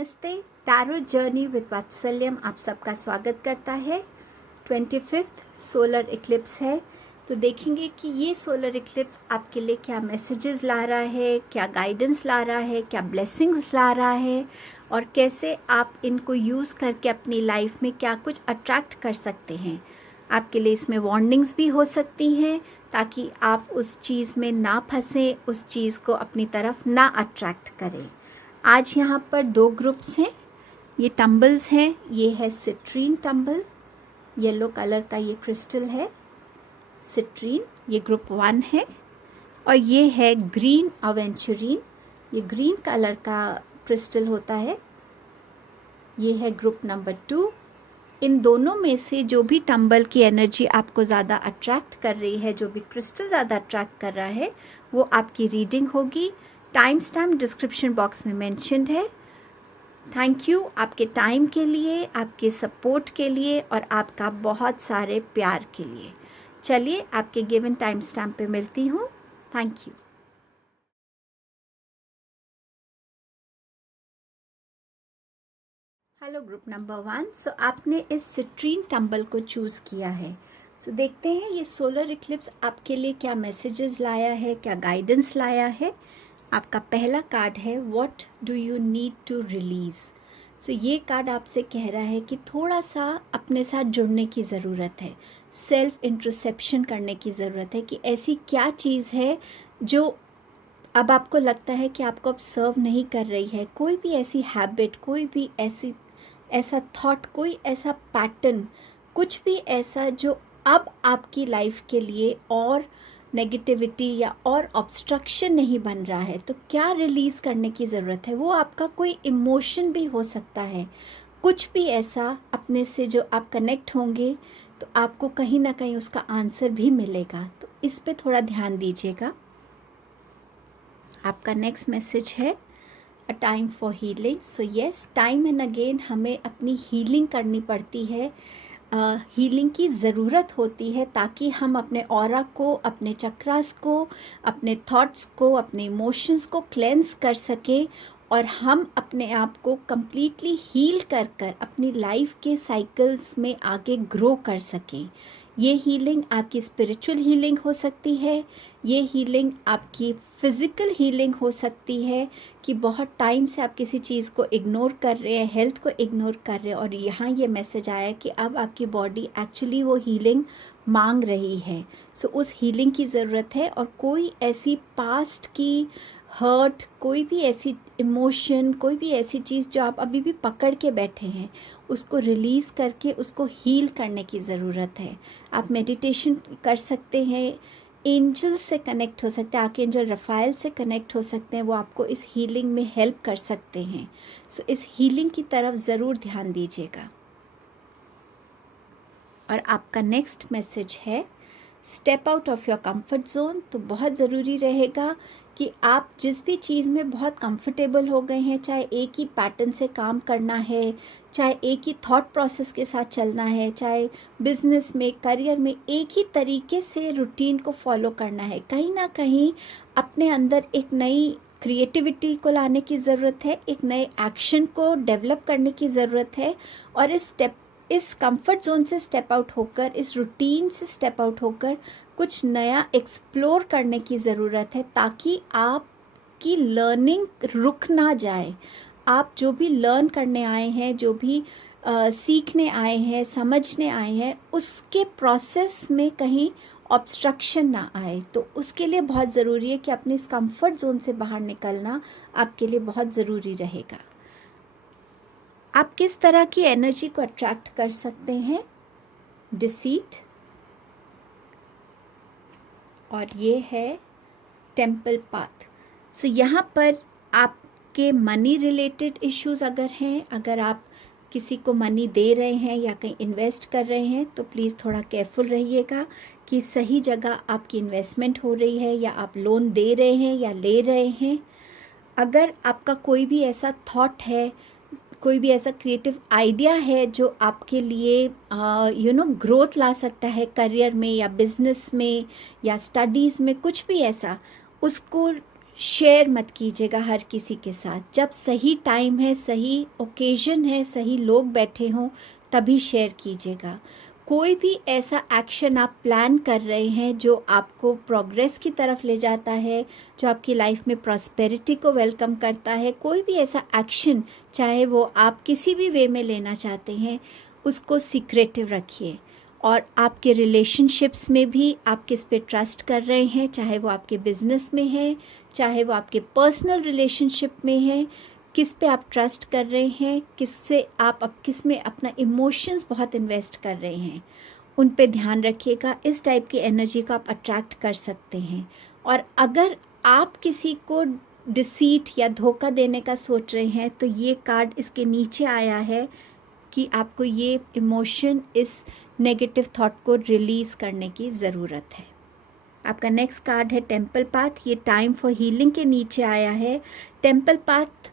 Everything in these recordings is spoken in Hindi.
नमस्ते। टैरो जर्नी विद वात्सल्यम आप सबका स्वागत करता है। 25th सोलर इक्लिप्स है, तो देखेंगे कि ये सोलर इक्लिप्स आपके लिए क्या मैसेजेस ला रहा है, क्या गाइडेंस ला रहा है, क्या ब्लेसिंग्स ला रहा है और कैसे आप इनको यूज़ करके अपनी लाइफ में क्या कुछ अट्रैक्ट कर सकते हैं। आपके लिए इसमें वार्निंग्स भी हो सकती हैं ताकि आप उस चीज़ में ना फंसें, उस चीज़ को अपनी तरफ ना अट्रैक्ट करें। आज यहाँ पर 2 ग्रुप्स हैं। ये टम्बल्स हैं। ये है सिट्रीन टम्बल, येलो कलर का ये क्रिस्टल है सिट्रीन, ये ग्रुप 1 है। और ये है ग्रीन अवेंचुरीन, ये ग्रीन कलर का क्रिस्टल होता है, ये है ग्रुप नंबर 2। इन दोनों में से जो भी टम्बल की एनर्जी आपको ज़्यादा अट्रैक्ट कर रही है, जो भी क्रिस्टल ज़्यादा अट्रैक्ट कर रहा है, वो आपकी रीडिंग होगी। टाइम स्टैम्प डिस्क्रिप्शन बॉक्स में मेंशन्ड है। थैंक यू आपके टाइम के लिए, आपके सपोर्ट के लिए और आपका बहुत सारे प्यार के लिए। चलिए आपके गिवन टाइम स्टैम्प पे मिलती हूँ। Thank you. Hello group number 1। सो आपने इस सिट्रीन टम्बल को चूज़ किया है। सो देखते हैं ये सोलर इक्लिप्स आपके लिए क्या मैसेजेस लाया है, क्या गाइडेंस लाया है। आपका पहला कार्ड है what do you need to release. So ये कार्ड आपसे कह रहा है कि थोड़ा सा अपने साथ जुड़ने की ज़रूरत है, सेल्फ इंट्रोस्पेक्शन करने की ज़रूरत है कि ऐसी क्या चीज़ है जो अब आपको लगता है कि आपको अब सर्व नहीं कर रही है। कोई भी ऐसी हैबिट, कोई भी ऐसा थॉट, कोई ऐसा पैटर्न, कुछ भी ऐसा जो अब आपकी लाइफ के लिए और नेगेटिविटी या और ऑब्स्ट्रक्शन नहीं बन रहा है, तो क्या रिलीज़ करने की ज़रूरत है। वो आपका कोई इमोशन भी हो सकता है, कुछ भी ऐसा अपने से जो आप कनेक्ट होंगे तो आपको कहीं ना कहीं उसका आंसर भी मिलेगा। तो इस पे थोड़ा ध्यान दीजिएगा। आपका नेक्स्ट मैसेज है अ time for healing. So yes, time and again हमें अपनी हीलिंग करनी पड़ती है, हीलिंग की ज़रूरत होती है ताकि हम अपने ऑरा को, अपने चक्रास को, अपने थॉट्स को, अपने इमोशंस को क्लेंस कर सकें और हम अपने आप को कम्प्लीटली हील कर कर अपनी लाइफ के साइकिल्स में आगे ग्रो कर सकें। ये हीलिंग आपकी स्पिरिचुअल हीलिंग हो सकती है, ये हीलिंग आपकी फ़िज़िकल हीलिंग हो सकती है कि बहुत टाइम से आप किसी चीज़ को इग्नोर कर रहे हैं, हेल्थ को इग्नोर कर रहे हैं और यहाँ ये मैसेज आया कि अब आपकी बॉडी एक्चुअली वो हीलिंग मांग रही है। सो उस हीलिंग की ज़रूरत है और कोई ऐसी पास्ट की हर्ट, कोई भी ऐसी इमोशन, कोई भी ऐसी चीज़ जो आप अभी भी पकड़ के बैठे हैं, उसको रिलीज़ करके उसको हील करने की ज़रूरत है। आप मेडिटेशन कर सकते हैं, एंजल से कनेक्ट हो सकते हैं, आर्कएंजल रफाएल से कनेक्ट हो सकते हैं, वो आपको इस हीलिंग में हेल्प कर सकते हैं। सो इस हीलिंग की तरफ ज़रूर ध्यान दीजिएगा। और आपका नेक्स्ट मैसेज है step out of your comfort zone. तो बहुत ज़रूरी रहेगा कि आप जिस भी चीज़ में बहुत कंफर्टेबल हो गए हैं, चाहे एक ही पैटर्न से काम करना है, चाहे एक ही थॉट प्रोसेस के साथ चलना है, चाहे बिजनेस में, करियर में एक ही तरीके से रूटीन को फॉलो करना है, कहीं ना कहीं अपने अंदर एक नई क्रिएटिविटी को लाने की ज़रूरत है, एक नए एक्शन को डेवलप करने की ज़रूरत है और इस कंफर्ट जोन से स्टेप आउट होकर, इस रूटीन से स्टेप आउट होकर कुछ नया एक्सप्लोर करने की ज़रूरत है ताकि आपकी लर्निंग रुक ना जाए। आप जो भी लर्न करने आए हैं, जो भी सीखने आए हैं, समझने आए हैं, उसके प्रोसेस में कहीं ऑब्स्ट्रक्शन ना आए। तो उसके लिए बहुत ज़रूरी है कि अपने इस कंफर्ट जोन से बाहर निकलना आपके लिए बहुत ज़रूरी रहेगा। आप किस तरह की एनर्जी को अट्रैक्ट कर सकते हैं? डिसीट, और ये है टेम्पल पाथ। सो यहाँ पर आपके मनी रिलेटेड इश्यूज अगर हैं, अगर आप किसी को मनी दे रहे हैं या कहीं इन्वेस्ट कर रहे हैं, तो प्लीज़ थोड़ा केयरफुल रहिएगा कि सही जगह आपकी इन्वेस्टमेंट हो रही है या आप लोन दे रहे हैं या ले रहे हैं। अगर आपका कोई भी ऐसा थॉट है, कोई भी ऐसा क्रिएटिव आइडिया है जो आपके लिए ग्रोथ ला सकता है करियर में या बिजनेस में या स्टडीज़ में, कुछ भी ऐसा, उसको शेयर मत कीजिएगा हर किसी के साथ। जब सही टाइम है, सही ओकेजन है, सही लोग बैठे हों, तभी शेयर कीजिएगा। कोई भी ऐसा एक्शन आप प्लान कर रहे हैं जो आपको प्रोग्रेस की तरफ ले जाता है, जो आपकी लाइफ में प्रॉस्पेरिटी को वेलकम करता है, कोई भी ऐसा एक्शन चाहे वो आप किसी भी वे में लेना चाहते हैं, उसको सीक्रेटिव रखिए। और आपके रिलेशनशिप्स में भी आप किस पे ट्रस्ट कर रहे हैं, चाहे वो आपके बिजनेस में है, चाहे वो आपके पर्सनल रिलेशनशिप में है, किस पे आप ट्रस्ट कर रहे हैं, किससे आप किस में अपना इमोशंस बहुत इन्वेस्ट कर रहे हैं, उन पे ध्यान रखिएगा। इस टाइप की एनर्जी को आप अट्रैक्ट कर सकते हैं। और अगर आप किसी को डिसीट या धोखा देने का सोच रहे हैं, तो ये कार्ड इसके नीचे आया है कि आपको ये इमोशन, इस नेगेटिव थॉट को रिलीज़ करने की ज़रूरत है। आपका नेक्स्ट कार्ड है टेम्पल पाथ। ये टाइम फॉर हीलिंग के नीचे आया है। टेम्पल पाथ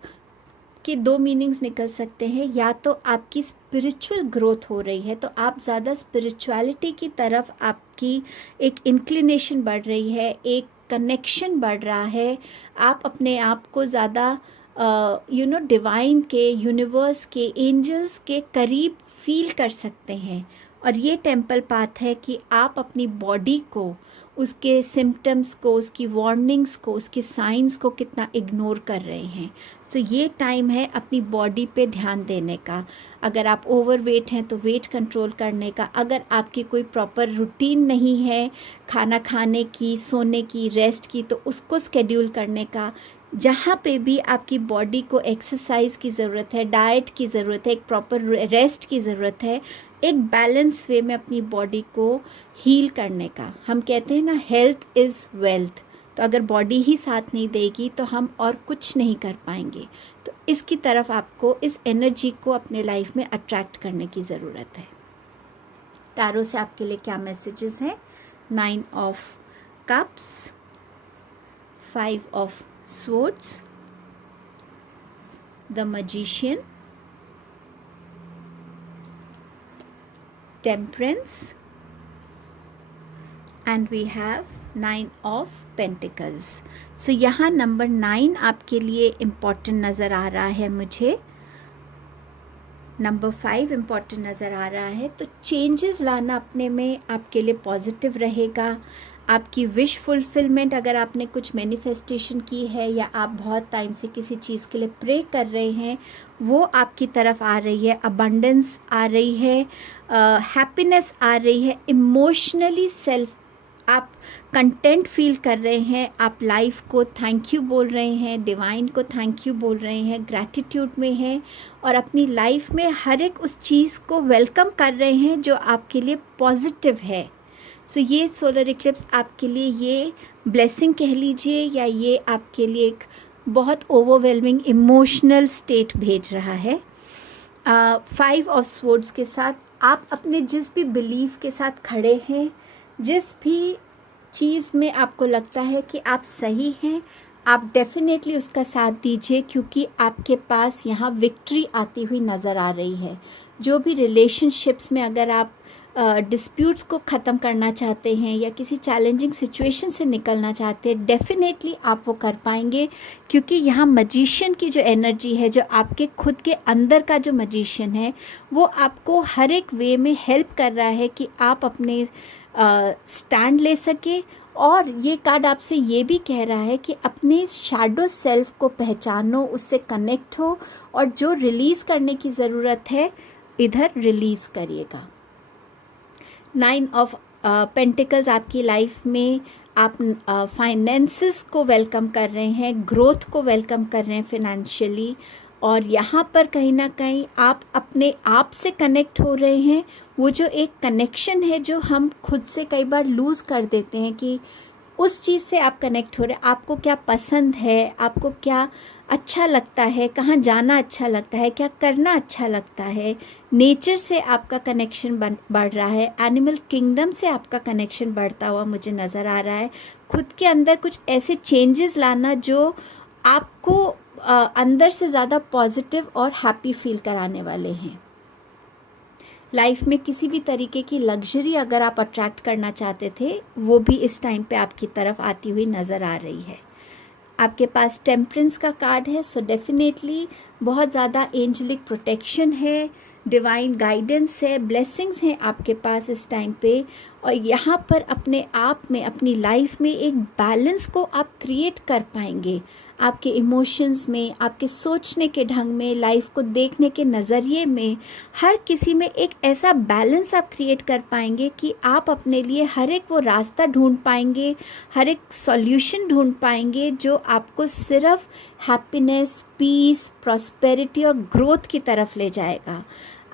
के दो मीनिंग्स निकल सकते हैं। या तो आपकी स्पिरिचुअल ग्रोथ हो रही है, तो आप ज़्यादा स्पिरिचुअलिटी की तरफ आपकी एक इंक्लिनेशन बढ़ रही है, एक कनेक्शन बढ़ रहा है। आप अपने आप को ज़्यादा डिवाइन के, यूनिवर्स के, एंजल्स के करीब फील कर सकते हैं। और ये टेम्पल पाथ है कि आप अपनी बॉडी को, उसके सिम्टम्स को, उसकी वार्निंग्स को, उसके साइंस को कितना इग्नोर कर रहे हैं। सो ये टाइम है अपनी बॉडी पे ध्यान देने का। अगर आप ओवरवेट हैं तो वेट कंट्रोल करने का। अगर आपकी कोई प्रॉपर रूटीन नहीं है खाना खाने की, सोने की, रेस्ट की, तो उसको स्केड्यूल करने का। जहाँ पे भी आपकी बॉडी को एक्सरसाइज की ज़रूरत है, डाइट की ज़रूरत है, एक प्रॉपर रेस्ट की ज़रूरत है, एक बैलेंस वे में अपनी बॉडी को हील करने का। हम कहते हैं ना, हेल्थ इज़ वेल्थ। तो अगर बॉडी ही साथ नहीं देगी तो हम और कुछ नहीं कर पाएंगे। तो इसकी तरफ आपको, इस एनर्जी को अपने लाइफ में अट्रैक्ट करने की ज़रूरत है। टैरो से आपके लिए क्या मैसेजेस हैं? 9 of cups, 5 of swords, the magician, temperance, and we have 9 of pentacles. So यहाँ नंबर 9 आपके लिए इम्पॉर्टेंट नज़र आ रहा है मुझे। नंबर 5 इम्पॉर्टेंट नज़र आ रहा है। तो चेंजेस लाना अपने में आपके लिए पॉजिटिव रहेगा। आपकी विश फुलफिलमेंट, अगर आपने कुछ मैनिफेस्टेशन की है या आप बहुत टाइम से किसी चीज़ के लिए प्रे कर रहे हैं, वो आपकी तरफ आ रही है। अबंडेंस आ रही है, हैप्पीनेस आ रही है, इमोशनली सेल्फ आप कंटेंट फील कर रहे हैं। आप लाइफ को थैंक यू बोल रहे हैं, डिवाइन को थैंक यू बोल रहे हैं, ग्रैटिट्यूड में हैं, और अपनी लाइफ में हर एक उस चीज़ को वेलकम कर रहे हैं जो आपके लिए पॉजिटिव है। सो ये सोलर इक्लिप्स आपके लिए ये ब्लेसिंग कह लीजिए, या ये आपके लिए एक बहुत ओवरवेलमिंग इमोशनल स्टेट भेज रहा है। 5 ऑफ स्वॉर्ड्स के साथ आप अपने जिस भी बिलीफ के साथ खड़े हैं, जिस भी चीज़ में आपको लगता है कि आप सही हैं, आप डेफिनेटली उसका साथ दीजिए, क्योंकि आपके पास यहाँ विक्ट्री आती हुई नज़र आ रही है। जो भी रिलेशनशिप्स में अगर आप डिस्प्यूट्स को ख़त्म करना चाहते हैं या किसी चैलेंजिंग सिचुएशन से निकलना चाहते हैं, डेफिनेटली आप वो कर पाएंगे, क्योंकि यहाँ मजिशियन की जो एनर्जी है, जो आपके खुद के अंदर का जो मजिशियन है, वो आपको हर एक वे में हेल्प कर रहा है कि आप अपने स्टैंड ले सके। और ये कार्ड आपसे ये भी कह रहा है कि अपने शैडो सेल्फ को पहचानो, उससे कनेक्ट हो, और जो रिलीज़ करने की ज़रूरत है इधर रिलीज़ करिएगा। 9 ऑफ पेंटिकल्स आपकी लाइफ में आप फाइनेंसेस को वेलकम कर रहे हैं, ग्रोथ को वेलकम कर रहे हैं फिनेंशियली, और यहाँ पर कहीं ना कहीं आप अपने आप से कनेक्ट हो रहे हैं। वो जो एक कनेक्शन है जो हम खुद से कई बार लूज़ कर देते हैं, कि उस चीज़ से आप कनेक्ट हो रहे हैं। आपको क्या पसंद है, आपको क्या अच्छा लगता है, कहाँ जाना अच्छा लगता है, क्या करना अच्छा लगता है, नेचर से आपका कनेक्शन बढ़ रहा है, एनिमल किंगडम से आपका कनेक्शन बढ़ता हुआ मुझे नज़र आ रहा है। खुद के अंदर कुछ ऐसे चेंजेस लाना जो आपको अंदर से ज़्यादा पॉजिटिव और हैप्पी फील कराने वाले हैं। लाइफ में किसी भी तरीके की लग्जरी अगर आप अट्रैक्ट करना चाहते थे, वो भी इस टाइम पे आपकी तरफ आती हुई नज़र आ रही है। आपके पास टेम्परेंस का कार्ड है, सो डेफिनेटली बहुत ज़्यादा एंजलिक प्रोटेक्शन है, डिवाइन गाइडेंस है, ब्लेसिंग्स हैं आपके पास इस टाइम पे। और यहाँ पर अपने आप में, अपनी लाइफ में एक बैलेंस को आप क्रिएट कर पाएंगे। आपके इमोशंस में, आपके सोचने के ढंग में, लाइफ को देखने के नज़रिए में, हर किसी में एक ऐसा बैलेंस आप क्रिएट कर पाएंगे कि आप अपने लिए हर एक वो रास्ता ढूंढ पाएंगे, हर एक सॉल्यूशन ढूंढ पाएंगे जो आपको सिर्फ हैप्पीनेस, पीस, प्रॉस्पेरिटी और ग्रोथ की तरफ ले जाएगा।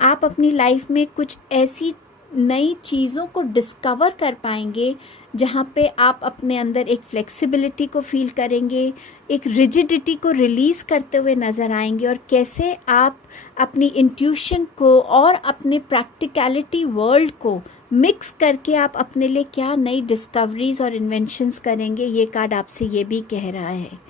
आप अपनी लाइफ में कुछ ऐसी नई चीज़ों को डिस्कवर कर पाएंगे जहाँ पे आप अपने अंदर एक फ्लेक्सिबिलिटी को फील करेंगे, एक रिजिडिटी को रिलीज़ करते हुए नज़र आएंगे, और कैसे आप अपनी इंट्यूशन को और अपने प्रैक्टिकलिटी वर्ल्ड को मिक्स करके आप अपने लिए क्या नई डिस्कवरीज और इन्वेंशंस करेंगे। ये कार्ड आपसे ये भी कह रहा है।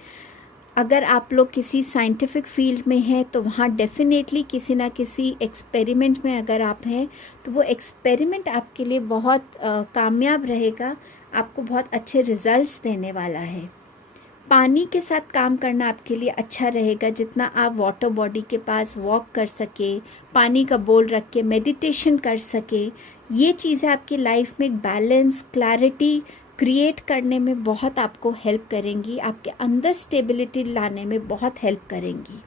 अगर आप लोग किसी साइंटिफिक फील्ड में हैं तो वहाँ डेफिनेटली किसी ना किसी एक्सपेरिमेंट में अगर आप हैं तो वो एक्सपेरिमेंट आपके लिए बहुत कामयाब रहेगा, आपको बहुत अच्छे रिजल्ट्स देने वाला है। पानी के साथ काम करना आपके लिए अच्छा रहेगा, जितना आप वाटर बॉडी के पास वॉक कर सके, पानी का बोल रख के मेडिटेशन कर सके, ये चीज़ें आपकी लाइफ में एक बैलेंस, क्लैरिटी क्रिएट करने में बहुत आपको हेल्प करेंगी, आपके अंदर स्टेबिलिटी लाने में बहुत हेल्प करेंगी।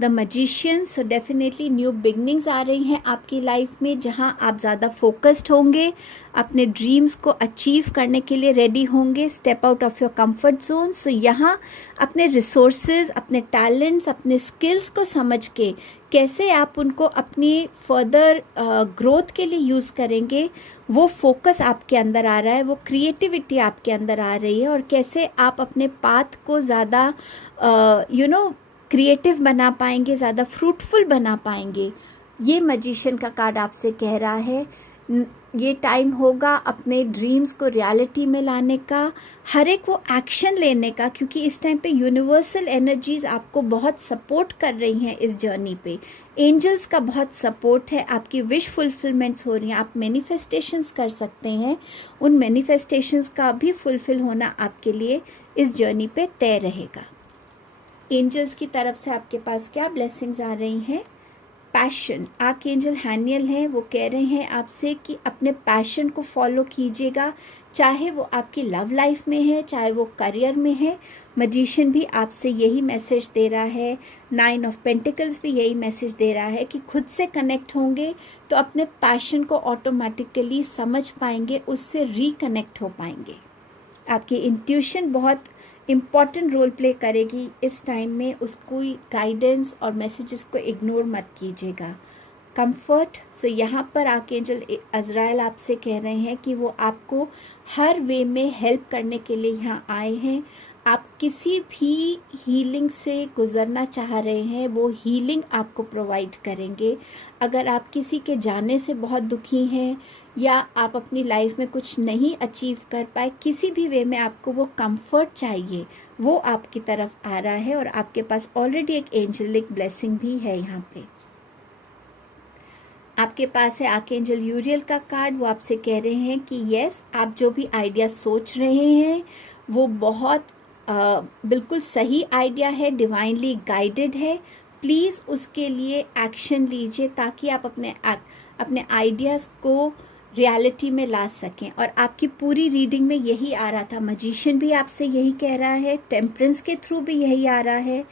The magician, so definitely new beginnings आ रही हैं आपकी लाइफ में, जहां आप ज़्यादा फोकस्ड होंगे, अपने ड्रीम्स को अचीव करने के लिए रेडी होंगे, step out of your comfort zone. So यहाँ अपने रिसोर्सेज, अपने टैलेंट्स, अपने स्किल्स को समझ के कैसे आप उनको अपनी फर्दर ग्रोथ के लिए यूज़ करेंगे, वो फोकस आपके अंदर आ रहा है, वो क्रिएटिविटी आपके अंदर आ रही है, और कैसे आप अपने पाथ को ज़्यादा क्रिएटिव बना पाएंगे, ज़्यादा फ्रूटफुल बना पाएंगे। ये मैजिशियन का कार्ड आपसे कह रहा है। ये टाइम होगा अपने ड्रीम्स को रियलिटी में लाने का, हर एक वो एक्शन लेने का, क्योंकि इस टाइम पे यूनिवर्सल एनर्जीज़ आपको बहुत सपोर्ट कर रही हैं इस जर्नी पे। एंजल्स का बहुत सपोर्ट है, आपकी विश फुलफिलमेंट्स हो रही हैं, आप मैनिफेस्टेशंस कर सकते हैं, उन मैनिफेस्टेशंस का भी फुलफिल होना आपके लिए इस जर्नी पे तय रहेगा। एंजल्स की तरफ से आपके पास क्या ब्लेसिंग्स आ रही हैं? पैशन, आर्कएंजल हैनियल है, वो कह रहे हैं आपसे कि अपने पैशन को फॉलो कीजिएगा, चाहे वो आपकी लव लाइफ में है, चाहे वो करियर में है। मैजिशियन भी आपसे यही मैसेज दे रहा है, 9 ऑफ पेंटिकल्स भी यही मैसेज दे रहा है कि खुद से कनेक्ट होंगे तो अपने पैशन को ऑटोमेटिकली समझ पाएंगे, उससे रिकनेक्ट हो पाएंगे। आपकी इंट्यूशन बहुत इम्पॉर्टेंट रोल प्ले करेगी इस टाइम में, उसको गाइडेंस और मैसेजेस को इग्नोर मत कीजिएगा। कंफर्ट, सो यहाँ पर आर्कएंजल अज़राइल आपसे कह रहे हैं कि वो आपको हर वे में हेल्प करने के लिए यहाँ आए हैं। आप किसी भी हीलिंग से गुज़रना चाह रहे हैं, वो हीलिंग आपको प्रोवाइड करेंगे। अगर आप किसी के जाने से बहुत दुखी हैं या आप अपनी लाइफ में कुछ नहीं अचीव कर पाए, किसी भी वे में आपको वो कंफर्ट चाहिए, वो आपकी तरफ आ रहा है, और आपके पास ऑलरेडी एक एंजेलिक ब्लेसिंग भी है। यहाँ पे आपके पास है आर्कएंजल यूरियल का कार्ड, वो आपसे कह रहे हैं कि यस, आप जो भी आइडिया सोच रहे हैं वो बहुत बिल्कुल सही आइडिया है, डिवाइनली गाइडेड है। प्लीज़ उसके लिए एक्शन लीजिए ताकि आप अपने आइडियाज़ को रियलिटी में ला सकें। और आपकी पूरी रीडिंग में यही आ रहा था, मैजिशियन भी आपसे यही कह रहा है, टेम्परेंस के थ्रू भी यही आ रहा है,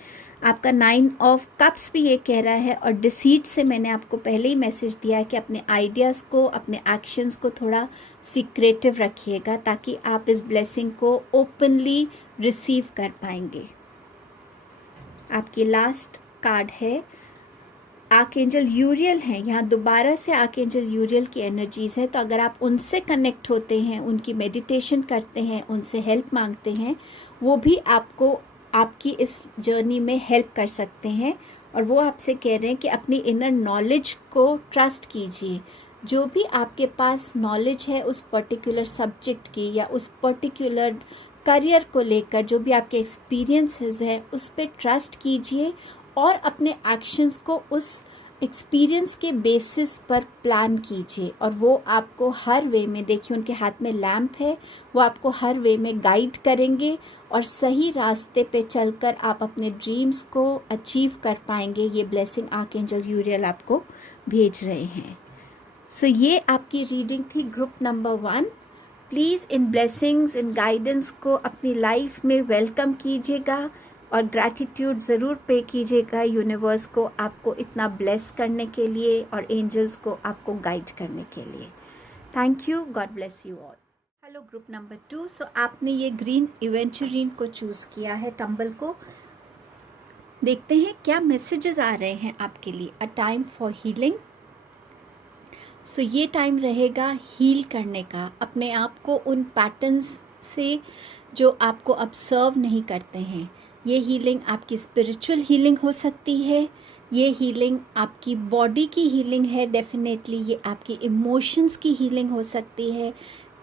आपका 9 ऑफ कप्स भी ये कह रहा है, और डिसीट से मैंने आपको पहले ही मैसेज दिया है कि अपने आइडियाज़ को, अपने एक्शंस को थोड़ा सीक्रेटिव रखिएगा ताकि आप इस ब्लेसिंग को ओपनली रिसीव कर पाएंगे। आपकी लास्ट कार्ड है आर्कएंजल यूरियल है, यहाँ दोबारा से आर्कएंजल यूरियल की एनर्जीज़ है, तो अगर आप उनसे कनेक्ट होते हैं, उनकी मेडिटेशन करते हैं, उनसे हेल्प मांगते हैं, वो भी आपको आपकी इस जर्नी में हेल्प कर सकते हैं। और वो आपसे कह रहे हैं कि अपनी इनर नॉलेज को ट्रस्ट कीजिए, जो भी आपके पास नॉलेज है उस पर्टिकुलर सब्जेक्ट की या उस पर्टिकुलर करियर को लेकर, जो भी आपके एक्सपीरियंसेस है उस पर ट्रस्ट कीजिए और अपने एक्शंस को उस एक्सपीरियंस के बेसिस पर प्लान कीजिए और वो आपको हर वे में, देखिए उनके हाथ में लैंप है, वो आपको हर वे में गाइड करेंगे और सही रास्ते पे चलकर आप अपने ड्रीम्स को अचीव कर पाएंगे। ये ब्लेसिंग आर्कएंजल यूरियल आपको भेज रहे हैं। सो ये आपकी रीडिंग थी group number 1। Please in blessings, in guidance को अपनी लाइफ में वेलकम कीजिएगा और ग्रैटिट्यूड ज़रूर पे कीजिएगा यूनिवर्स को आपको इतना ब्लेस करने के लिए और एंजल्स को आपको गाइड करने के लिए। Thank you, God bless you all. Hello group number 2। सो आपने ये ग्रीन एवेंचुरीन को चूज़ किया है, टंबल को। देखते हैं क्या मैसेजेस आ रहे हैं आपके लिए। A time for healing. So ये टाइम रहेगा हील करने का, अपने आप को उन पैटर्न्स से जो आपको ऑब्जर्व नहीं करते हैं। ये हीलिंग आपकी स्पिरिचुअल हीलिंग हो सकती है, ये हीलिंग आपकी बॉडी की हीलिंग है, डेफिनेटली ये आपकी इमोशंस की हीलिंग हो सकती है,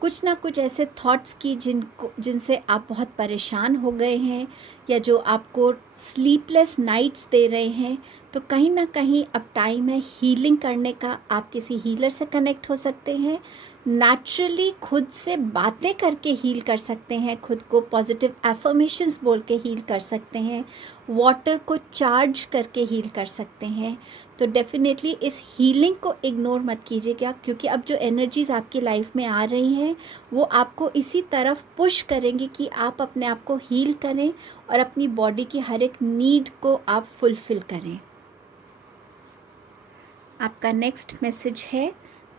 कुछ ना कुछ ऐसे थॉट्स की जिनसे आप बहुत परेशान हो गए हैं या जो आपको स्लीपलेस नाइट्स दे रहे हैं। तो कहीं ना कहीं अब टाइम है हीलिंग करने का। आप किसी हीलर से कनेक्ट हो सकते हैं, नेचुरली खुद से बातें करके हील कर सकते हैं, खुद को पॉजिटिव एफर्मेशंस बोल के हील कर सकते हैं, वाटर को चार्ज करके हील कर सकते हैं। तो डेफिनेटली इस हीलिंग को इग्नोर मत कीजिएगा, क्योंकि अब जो एनर्जीज़ आपकी लाइफ में आ रही हैं वो आपको इसी तरफ पुश करेंगे कि आप अपने आप को हील करें और अपनी बॉडी की हर एक नीड को आप फुलफ़िल करें। आपका नेक्स्ट मैसेज है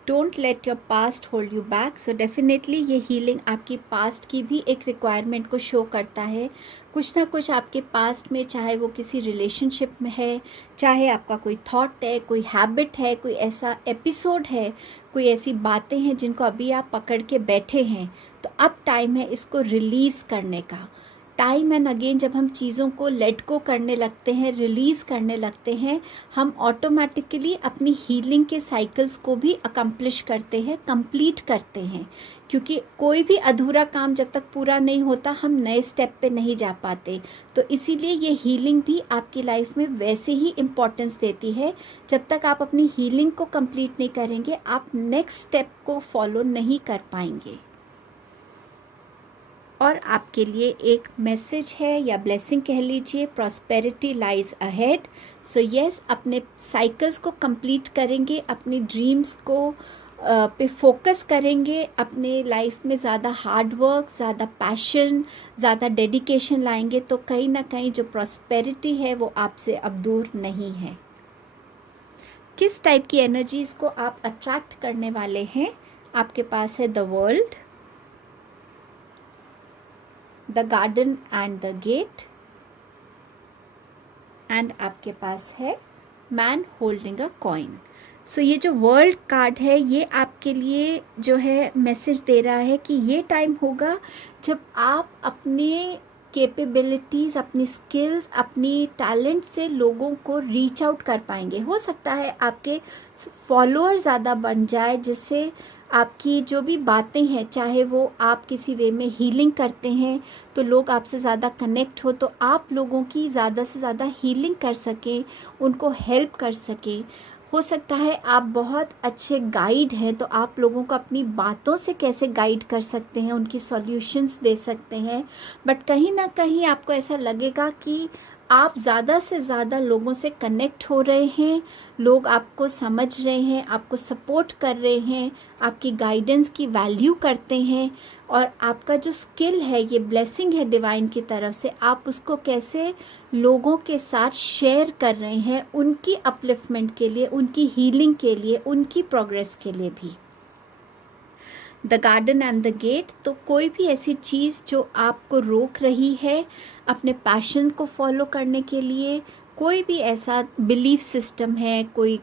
don't let your past hold you back. So definitely ये हीलिंग आपकी पास्ट की भी एक रिक्वायरमेंट को शो करता है। कुछ ना कुछ आपके पास्ट में, चाहे वो किसी रिलेशनशिप में है, चाहे आपका कोई थॉट है, कोई हैबिट है, कोई ऐसा एपिसोड है, कोई ऐसी बातें हैं जिनको अभी आप पकड़ के बैठे हैं, तो अब टाइम है इसको रिलीज़ करने का। टाइम एंड अगेन जब हम चीज़ों को लेट गो करने लगते हैं, रिलीज़ करने लगते हैं, हम ऑटोमेटिकली अपनी हीलिंग के साइकिल्स को भी अकम्प्लिश करते हैं, कंप्लीट करते हैं। क्योंकि कोई भी अधूरा काम जब तक पूरा नहीं होता हम नए स्टेप पे नहीं जा पाते। तो इसीलिए ये हीलिंग भी आपकी लाइफ में वैसे ही इम्पोर्टेंस देती है। जब तक आप अपनी हीलिंग को कंप्लीट नहीं करेंगे, आप नेक्स्ट स्टेप को फॉलो नहीं कर पाएंगे। और आपके लिए एक मैसेज है या ब्लेसिंग कह लीजिए, prosperity lies ahead. So yes, अपने साइकिल्स को कंप्लीट करेंगे, अपनी ड्रीम्स को पे फोकस करेंगे, अपने लाइफ में ज़्यादा हार्ड वर्क, ज़्यादा पैशन, ज़्यादा डेडिकेशन लाएंगे, तो कहीं ना कहीं जो प्रॉस्पेरिटी है वो आपसे अब दूर नहीं है। किस टाइप की एनर्जीज़ को आप अट्रैक्ट करने वाले हैं? आपके पास है the world, the garden and the gate, and आपके पास है man holding a coin. So ये जो वर्ल्ड कार्ड है ये आपके लिए जो है मैसेज दे रहा है कि ये टाइम होगा जब आप अपने कैपेबिलिटीज़, अपनी स्किल्स, अपनी टैलेंट से लोगों को रीच आउट कर पाएंगे। हो सकता है आपके फॉलोअर ज़्यादा बन जाए, जिससे आपकी जो भी बातें हैं, चाहे वो आप किसी वे में हीलिंग करते हैं तो लोग आपसे ज़्यादा कनेक्ट हो, तो आप लोगों की ज़्यादा से ज़्यादा हीलिंग कर सकें, उनको हेल्प कर सकें। हो सकता है आप बहुत अच्छे गाइड हैं, तो आप लोगों को अपनी बातों से कैसे गाइड कर सकते हैं, उनकी सॉल्यूशंस दे सकते हैं। बट कहीं ना कहीं आपको ऐसा लगेगा कि आप ज़्यादा से ज़्यादा लोगों से कनेक्ट हो रहे हैं, लोग आपको समझ रहे हैं, आपको सपोर्ट कर रहे हैं, आपकी गाइडेंस की वैल्यू करते हैं, और आपका जो स्किल है, ये ब्लेसिंग है डिवाइन की तरफ से, आप उसको कैसे लोगों के साथ शेयर कर रहे हैं, उनकी अपलिफ्टमेंट के लिए, उनकी हीलिंग के लिए, उनकी प्रोग्रेस के लिए भी। The garden and the gate, तो कोई भी ऐसी चीज़ जो आपको रोक रही है अपने पैशन को फॉलो करने के लिए, कोई भी ऐसा बिलीफ सिस्टम है, कोई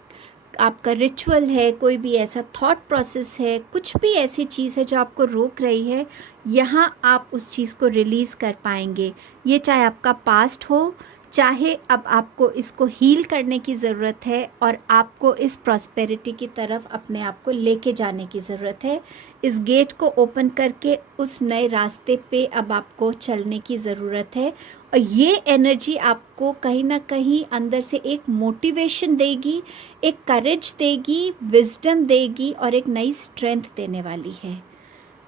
आपका रिचुअल है, कोई भी ऐसा थॉट प्रोसेस है, कुछ भी ऐसी चीज़ है जो आपको रोक रही है, यहाँ आप उस चीज़ को रिलीज़ कर पाएंगे। ये चाहे आपका पास्ट हो, चाहे अब आपको इसको हील करने की ज़रूरत है और आपको इस प्रॉस्पेरिटी की तरफ अपने आप को लेके जाने की ज़रूरत है। इस गेट को ओपन करके उस नए रास्ते पे अब आपको चलने की ज़रूरत है और ये एनर्जी आपको कहीं ना कहीं अंदर से एक मोटिवेशन देगी, एक करेज देगी, विजडम देगी और एक नई स्ट्रेंथ देने वाली है।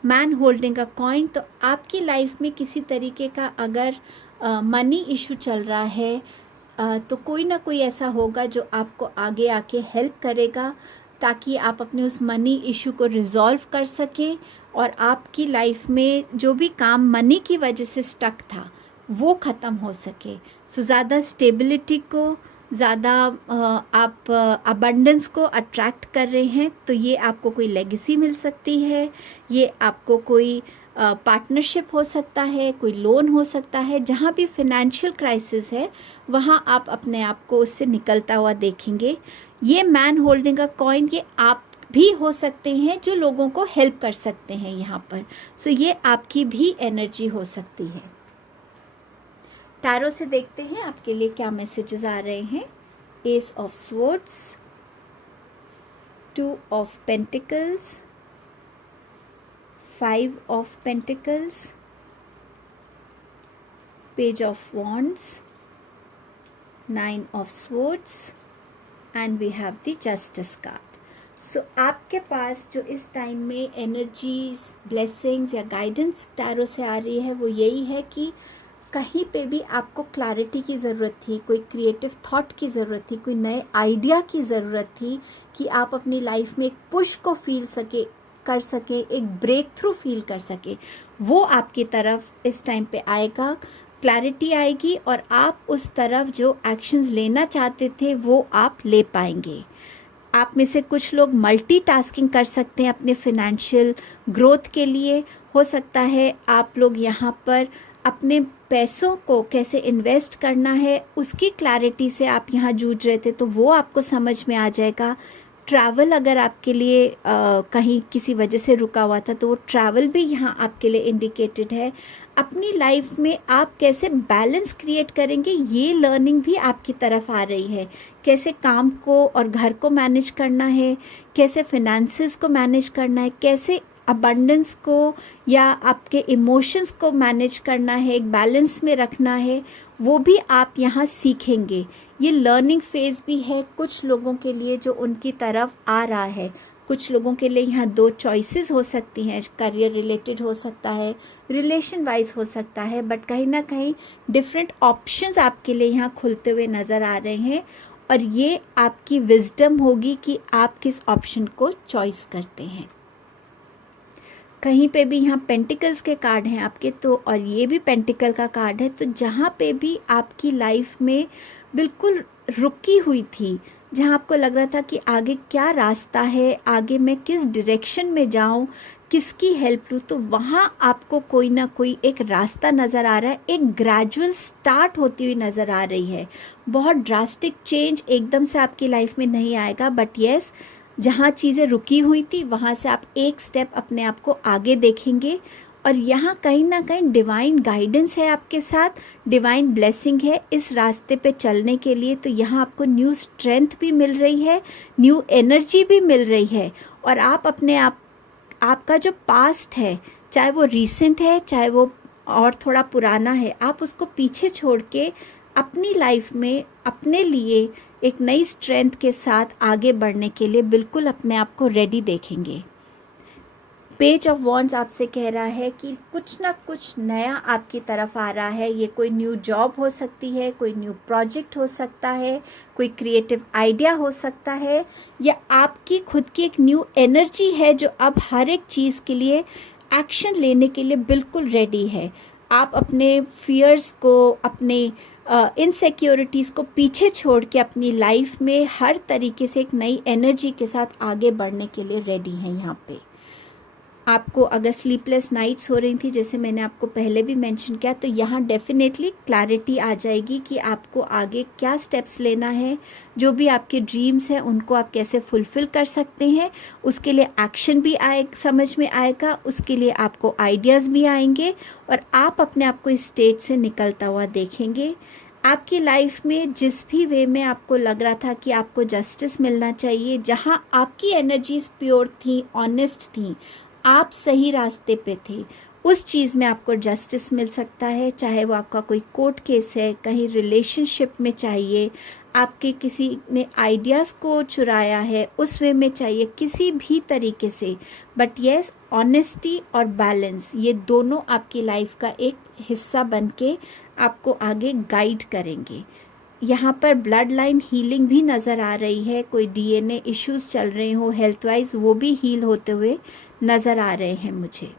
मैन होल्डिंग अ कॉइन, तो आपकी लाइफ में किसी तरीके का अगर मनी इशू चल रहा है तो कोई ना कोई ऐसा होगा जो आपको आगे आके हेल्प करेगा ताकि आप अपने उस मनी इशू को रिज़ॉल्व कर सकें और आपकी लाइफ में जो भी काम मनी की वजह से स्टक था वो ख़त्म हो सके। सो ज़्यादा स्टेबिलिटी को, ज़्यादा आप अबंडेंस को अट्रैक्ट कर रहे हैं, तो ये आपको कोई लेगेसी मिल सकती है, ये आपको कोई पार्टनरशिप हो सकता है, कोई लोन हो सकता है। जहाँ भी फिनेंशियल क्राइसिस है वहाँ आप अपने आप को उससे निकलता हुआ देखेंगे। ये मैन होल्डिंग अ कॉइन, ये आप भी हो सकते हैं जो लोगों को हेल्प कर सकते हैं यहाँ पर। सो ये आपकी भी एनर्जी हो सकती है। टैरो से देखते हैं आपके लिए क्या मैसेजेस आ रहे हैं। S of swords, 2 of pentacles, 5 of Pentacles, Page of Wands, 9 of Swords and we have the Justice card. So आपके पास जो इस टाइम में एनर्जीज, ब्लेसिंग्स या गाइडेंस टैरो से आ रही है वो यही है कि कहीं पे भी आपको क्लैरिटी की ज़रूरत थी, कोई क्रिएटिव थॉट की ज़रूरत थी, कोई नए आइडिया की ज़रूरत थी कि आप अपनी लाइफ में एक पुश को फील कर सके, एक ब्रेक थ्रू फील कर सके, वो आपकी तरफ इस टाइम पे आएगा, क्लैरिटी आएगी और आप उस तरफ जो एक्शंस लेना चाहते थे वो आप ले पाएंगे। आप में से कुछ लोग मल्टीटास्किंग कर सकते हैं अपने फिनेंशियल ग्रोथ के लिए। हो सकता है आप लोग यहाँ पर अपने पैसों को कैसे इन्वेस्ट करना है उसकी क्लैरिटी से आप यहाँ जूझ रहे थे, तो वो आपको समझ में आ जाएगा। ट्रैवल अगर आपके लिए कहीं किसी वजह से रुका हुआ था तो वो ट्रैवल भी यहाँ आपके लिए इंडिकेटेड है। अपनी लाइफ में आप कैसे बैलेंस क्रिएट करेंगे ये लर्निंग भी आपकी तरफ आ रही है। कैसे काम को और घर को मैनेज करना है, कैसे फिनेंसेस को मैनेज करना है, कैसे अबंडेंस को या आपके इमोशंस को मैनेज करना है, एक बैलेंस में रखना है, वो भी आप यहाँ सीखेंगे। ये लर्निंग फेज़ भी है कुछ लोगों के लिए जो उनकी तरफ आ रहा है। कुछ लोगों के लिए यहाँ 2 चॉइसेस हो सकती हैं, करियर रिलेटेड हो सकता है, रिलेशन वाइज हो सकता है, बट कहीं ना कहीं डिफरेंट ऑप्शंस आपके लिए यहाँ खुलते हुए नज़र आ रहे हैं और ये आपकी विजडम होगी कि आप किस ऑप्शन को चॉइस करते हैं। कहीं पे भी यहाँ पेंटिकल्स के कार्ड हैं आपके, तो और ये भी पेंटिकल का कार्ड है, तो जहाँ पे भी आपकी लाइफ में बिल्कुल रुकी हुई थी, जहाँ आपको लग रहा था कि आगे क्या रास्ता है, आगे मैं किस डायरेक्शन में जाऊँ, किसकी हेल्प लूँ, तो वहाँ आपको कोई ना कोई एक रास्ता नज़र आ रहा है, एक ग्रेजुअल स्टार्ट होती हुई नज़र आ रही है। बहुत ड्रास्टिक चेंज एकदम से आपकी लाइफ में नहीं आएगा, बट येस जहाँ चीज़ें रुकी हुई थी वहाँ से आप एक स्टेप अपने आप को आगे देखेंगे और यहाँ कहीं ना कहीं डिवाइन गाइडेंस है आपके साथ, डिवाइन ब्लेसिंग है इस रास्ते पे चलने के लिए। तो यहाँ आपको न्यू स्ट्रेंथ भी मिल रही है, न्यू एनर्जी भी मिल रही है और आप अपने आपका जो पास्ट है, चाहे वो रीसेंट है चाहे वो और थोड़ा पुराना है, आप उसको पीछे छोड़ के अपनी लाइफ में अपने लिए एक नई स्ट्रेंथ के साथ आगे बढ़ने के लिए बिल्कुल अपने आप को रेडी देखेंगे। पेज ऑफ वॉन्ड्स आपसे कह रहा है कि कुछ ना कुछ नया आपकी तरफ आ रहा है। ये कोई न्यू जॉब हो सकती है, कोई न्यू प्रोजेक्ट हो सकता है, कोई क्रिएटिव आइडिया हो सकता है, या आपकी खुद की एक न्यू एनर्जी है जो अब हर एक चीज़ के लिए एक्शन लेने के लिए बिल्कुल रेडी है। आप अपने फियर्स को, अपने इनसिक्योरिटीज़ को पीछे छोड़ के अपनी लाइफ में हर तरीके से एक नई एनर्जी के साथ आगे बढ़ने के लिए रेडी हैं। यहाँ पे आपको अगर स्लीपलेस नाइट्स हो रही थी, जैसे मैंने आपको पहले भी मेंशन किया, तो यहाँ डेफिनेटली क्लैरिटी आ जाएगी कि आपको आगे क्या स्टेप्स लेना है, जो भी आपके ड्रीम्स हैं उनको आप कैसे फुलफ़िल कर सकते हैं, उसके लिए एक्शन भी समझ में आएगा, उसके लिए आपको आइडियाज़ भी आएंगे और आप अपने आप को इस स्टेज से निकलता हुआ देखेंगे। आपकी लाइफ में जिस भी वे में आपको लग रहा था कि आपको जस्टिस मिलना चाहिए, जहाँ आपकी एनर्जीज प्योर थी, ऑनेस्ट थी, आप सही रास्ते पे थे, उस चीज़ में आपको जस्टिस मिल सकता है। चाहे वो आपका कोई कोर्ट केस है, कहीं रिलेशनशिप में चाहिए, आपके किसी ने आइडियाज़ को चुराया है उस वे में चाहिए, किसी भी तरीके से। बट येस, ऑनेस्टी और बैलेंस ये दोनों आपकी लाइफ का एक हिस्सा बन के आपको आगे गाइड करेंगे। यहाँ पर ब्लड लाइन हीलिंग भी नज़र आ रही है। कोई डीएनए इश्यूज़ चल रहे हो हेल्थ वाइज, वो भी हील होते हुए नज़र आ रहे हैं मुझे।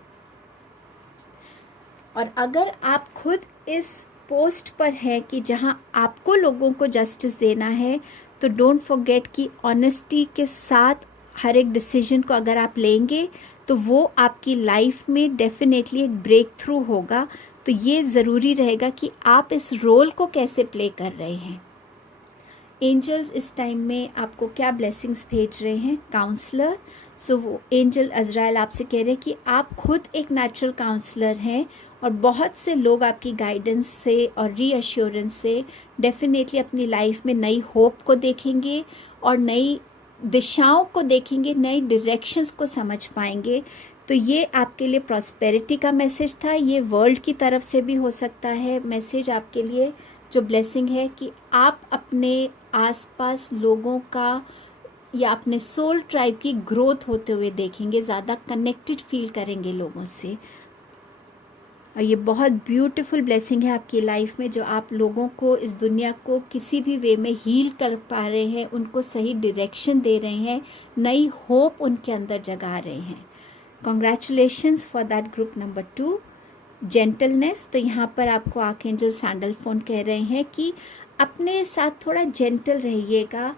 और अगर आप खुद इस पोस्ट पर हैं कि जहां आपको लोगों को जस्टिस देना है, तो डोंट फॉरगेट कि ऑनेस्टी के साथ हर एक डिसीजन को अगर आप लेंगे तो वो आपकी लाइफ में डेफिनेटली एक ब्रेक थ्रू होगा। तो ये ज़रूरी रहेगा कि आप इस रोल को कैसे प्ले कर रहे हैं। एंजल्स इस टाइम में आपको क्या ब्लेसिंग्स भेज रहे हैं? काउंसलर। सो वो एंजल अज़राइल आपसे कह रहे हैं कि आप खुद एक नेचुरल काउंसलर हैं और बहुत से लोग आपकी गाइडेंस से और रीअश्योरेंस से डेफिनेटली अपनी लाइफ में नई होप को देखेंगे और नई दिशाओं को देखेंगे, नई डायरेक्शंस को समझ पाएंगे। तो ये आपके लिए प्रॉस्पेरिटी का मैसेज था। ये वर्ल्ड की तरफ से भी हो सकता है मैसेज आपके लिए। जो ब्लेसिंग है कि आप अपने आसपास लोगों का या अपने सोल ट्राइब की ग्रोथ होते हुए देखेंगे, ज़्यादा कनेक्टेड फील करेंगे लोगों से। और ये बहुत ब्यूटीफुल ब्लेसिंग है आपकी लाइफ में, जो आप लोगों को, इस दुनिया को किसी भी वे में हील कर पा रहे हैं, उनको सही डायरेक्शन दे रहे हैं, नई होप उनके अंदर जगा रहे हैं। Congratulations for that group number 2। Gentleness, तो यहाँ पर आपको आर्कएंजल सैंडलफोन कह रहे हैं कि अपने साथ थोड़ा जेंटल रहिएगा,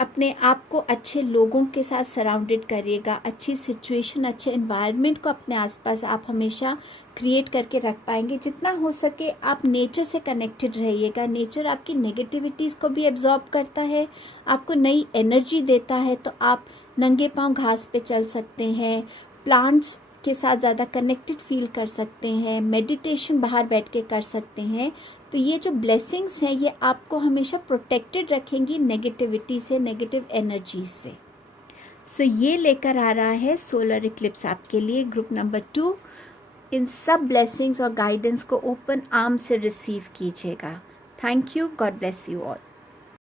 अपने आप को अच्छे लोगों के साथ सराउंडेड करिएगा, अच्छी सिचुएशन, अच्छे एनवायरनमेंट को अपने आसपास आप हमेशा क्रिएट करके रख पाएंगे। जितना हो सके आप नेचर से कनेक्टेड रहिएगा। नेचर आपकी नेगेटिविटीज़ को भी एब्जॉर्ब करता है, आपको नई एनर्जी देता है। तो आप नंगे पांव घास पे चल सकते हैं, प्लांट्स के साथ ज़्यादा कनेक्टेड फील कर सकते हैं, मेडिटेशन बाहर बैठ के कर सकते हैं। तो ये जो ब्लेसिंग्स हैं ये आपको हमेशा प्रोटेक्टेड रखेंगी नेगेटिविटी से, नेगेटिव एनर्जीज से। सो ये लेकर आ रहा है सोलर इक्लिप्स आपके लिए ग्रुप नंबर 2। इन सब ब्लेसिंग्स और गाइडेंस को ओपन आर्म से रिसीव कीजिएगा। Thank you, God bless you all.